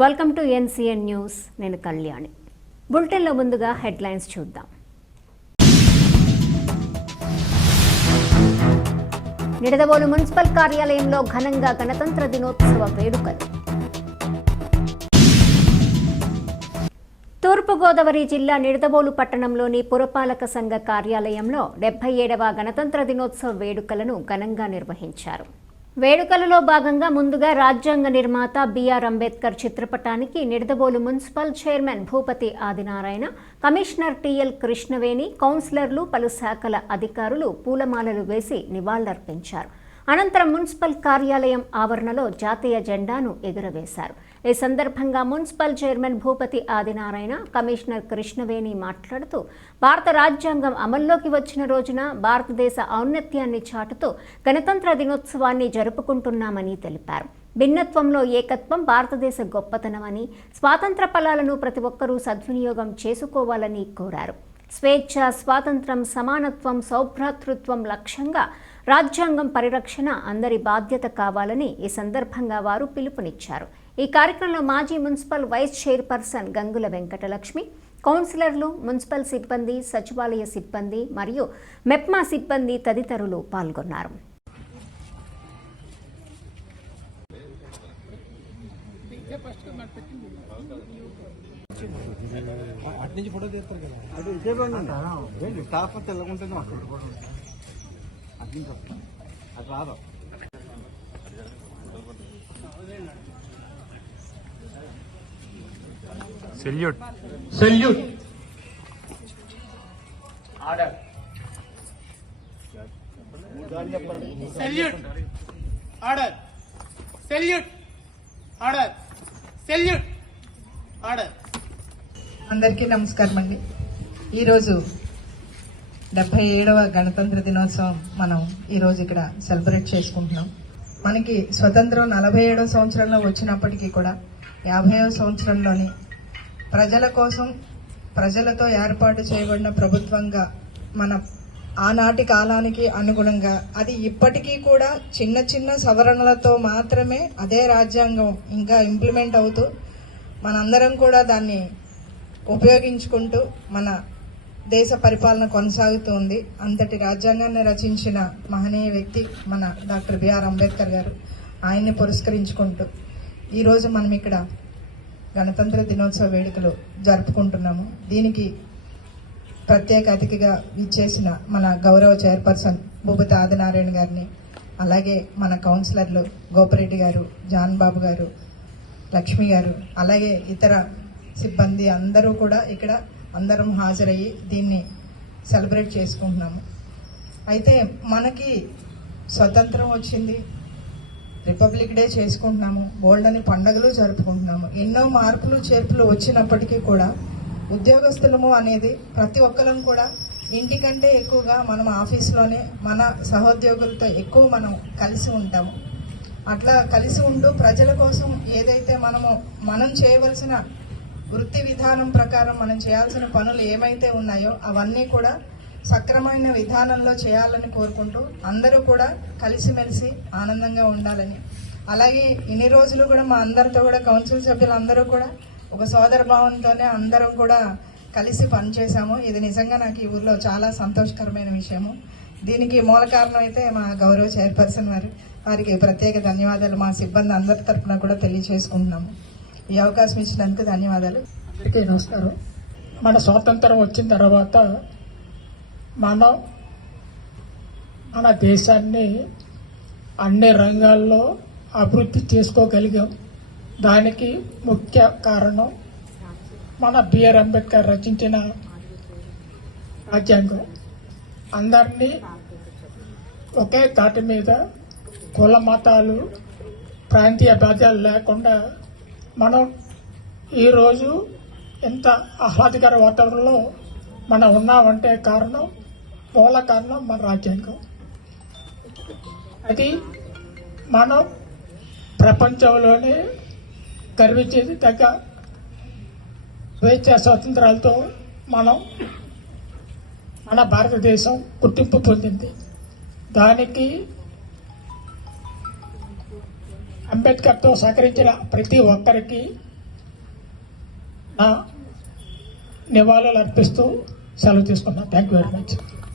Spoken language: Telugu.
వెల్కమ్ టు ఎన్సీఎన్ న్యూస్ నేను కళ్యాణి. బులెటిన్లో ముందుగా హెడ్లైన్స్ చూద్దాం. నిడదవోలు మున్సిపల్ కార్యాలయంలో ఘనంగా గణతంత్ర దినోత్సవ వేడుకలు. తూర్పుగోదావరి జిల్లా నిడదవోలు పట్టణంలోని పురపాలక సంఘ కార్యాలయంలో డెబ్బై ఏడవ గణతంత్ర దినోత్సవ వేడుకలను ఘనంగా నిర్వహించారు. వేడుకలలో భాగంగా ముందుగా రాజ్యాంగ నిర్మాత బిఆర్ అంబేద్కర్ చిత్రపటానికి Nidadavolu municipal chairman Bhupathi Adinarayana commissioner TL Krishnaveni కౌన్సిలర్లు పలు శాఖల అధికారులు పూలమాలలు వేసి నివాళులర్పించారు. అనంతరం మున్సిపల్ కార్యాలయం ఆవరణలో జాతీయ జెండాను ఎగురవేశారు. ఈ సందర్భంగా municipal chairman Bhupathi Adinarayana commissioner Krishnaveni మాట్లాడుతూ భారత రాజ్యాంగం అమల్లోకి వచ్చిన రోజున భారతదేశ ఔన్నత్యాన్ని చాటుతూ గణతంత్ర దినోత్సవాన్ని జరుపుకుంటున్నామని తెలిపారు. భిన్నత్వంలో ఏకత్వం భారతదేశ గొప్పతనమని స్వాతంత్ర ఫలాలను ప్రతి ఒక్కరూ సద్వినియోగం చేసుకోవాలని కోరారు. స్వేచ్ఛ స్వాతంత్రం సమానత్వం సౌభ్రాతృత్వం లక్ష్యంగా రాజ్యాంగం పరిరక్షణ అందరి బాధ్యత కావాలని ఈ సందర్భంగా వారు పిలుపునిచ్చారు. ఈ కార్యక్రమంలో మాజీ municipal vice chairperson Gangula Venkatalakshmi కౌన్సిలర్లు మున్సిపల్ సిబ్బంది సచివాలయ సిబ్బంది మరియు మెప్మా సిబ్బంది తదితరులు పాల్గొన్నారు. అటు salute. Salute. Order. Salute. Order. Salute. Order. Salute. Order. అందరికీ నమస్కారం అండి. ఈరోజు డెబ్బై ఏడవ గణతంత్ర దినోత్సవం మనం ఈరోజు ఇక్కడ సెలబ్రేట్ చేసుకుంటున్నాం. మనకి స్వతంత్రం నలభై ఏడవ సంవత్సరంలో వచ్చినప్పటికీ కూడా యాభైవ సంవత్సరంలోని ప్రజల కోసం ప్రజలతో ఏర్పాటు చేయబడిన ప్రభుత్వంగా మన ఆనాటి కాలానికి అనుగుణంగా అది ఇప్పటికీ కూడా చిన్న చిన్న సవరణలతో మాత్రమే అదే రాజ్యాంగం ఇంకా ఇంప్లిమెంట్ అవుతూ మనందరం కూడా దాన్ని ఉపయోగించుకుంటూ మన దేశ పరిపాలన కొనసాగుతుంది. అంతటి రాజ్యాంగాన్ని రచించిన మహనీయ వ్యక్తి మన డాక్టర్ బిఆర్ అంబేద్కర్ గారు. ఆయన్ని పురస్కరించుకుంటూ ఈరోజు మనం ఇక్కడ గణతంత్ర దినోత్సవ వేడుకలు జరుపుకుంటున్నాము. దీనికి ప్రత్యేక అతిథిగా ఇచ్చేసిన మన గౌరవ చైర్పర్సన్ భూపతి ఆదినారాయణ గారిని అలాగే మన కౌన్సిలర్లు గోపిరెడ్డి గారు జాన్ బాబు గారు లక్ష్మి గారు అలాగే ఇతర సిబ్బంది అందరూ కూడా ఇక్కడ అందరం హాజరయ్యి దీన్ని సెలబ్రేట్ చేసుకుంటున్నాము. అయితే మనకి స్వతంత్రం వచ్చింది. రిపబ్లిక్ డే చేసుకుంటున్నాము బోల్డ్ అని పండుగలు జరుపుకుంటున్నాము. ఎన్నో మార్పులు చేర్పులు వచ్చినప్పటికీ కూడా ఉద్యోగస్తులము అనేది ప్రతి ఒక్కరం కూడా ఇంటికంటే ఎక్కువగా మనం ఆఫీస్లోనే మన సహోద్యోగులతో ఎక్కువ మనం కలిసి ఉంటాము. అట్లా కలిసి ఉంటూ ప్రజల కోసం ఏదైతే మనము మనం చేయవలసిన వృత్తి విధానం ప్రకారం మనం చేయాల్సిన పనులు ఏమైతే ఉన్నాయో అవన్నీ కూడా సక్రమైన విధానంలో చేయాలని కోరుకుంటూ అందరూ కూడా కలిసిమెలిసి ఆనందంగా ఉండాలని. అలాగే ఇన్ని రోజులు కూడా మా అందరితో కూడా కౌన్సిల్ సభ్యులందరూ కూడా ఒక సోదర భావంతోనే అందరం కూడా కలిసి పనిచేశాము. ఇది నిజంగా నాకు ఈ ఊర్లో చాలా సంతోషకరమైన విషయము. దీనికి మూల కారణం అయితే మా గౌరవ చైర్పర్సన్ వారు. వారికి ప్రత్యేక ధన్యవాదాలు. మా సిబ్బంది అందరి తరఫున కూడా తెలియచేసుకుంటున్నాము. ఈ అవకాశం ఇచ్చినందుకు ధన్యవాదాలు. అందరికీ నమస్కారం. మన స్వాతంత్రం వచ్చిన తర్వాత మనం మన దేశాన్ని అన్ని రంగాల్లో అభివృద్ధి చేసుకోగలిగాం. దానికి ముఖ్య కారణం మన బిఆర్ అంబేద్కర్ రచించిన రాజ్యాంగం. అందరినీ ఒకే తాటి మీద కుల మతాలు ప్రాంతీయ భేదాలు లేకుండా మనం ఈరోజు ఎంత ఆహ్లాదకర వాతావరణంలో మనం ఉన్నామంటే కారణం మూలకారణం మన రాజ్యాంగం. అది మనం ప్రపంచంలోనే గర్వించేది తగ్గ స్వేచ్ఛ స్వాతంత్రాలతో మనం మన భారతదేశం గుర్తింపు పొందింది. దానికి అంబేద్కర్తో సహకరించిన ప్రతి ఒక్కరికి నా నివాళులు అర్పిస్తూ సెలవు తీసుకున్నాను. Thank you very much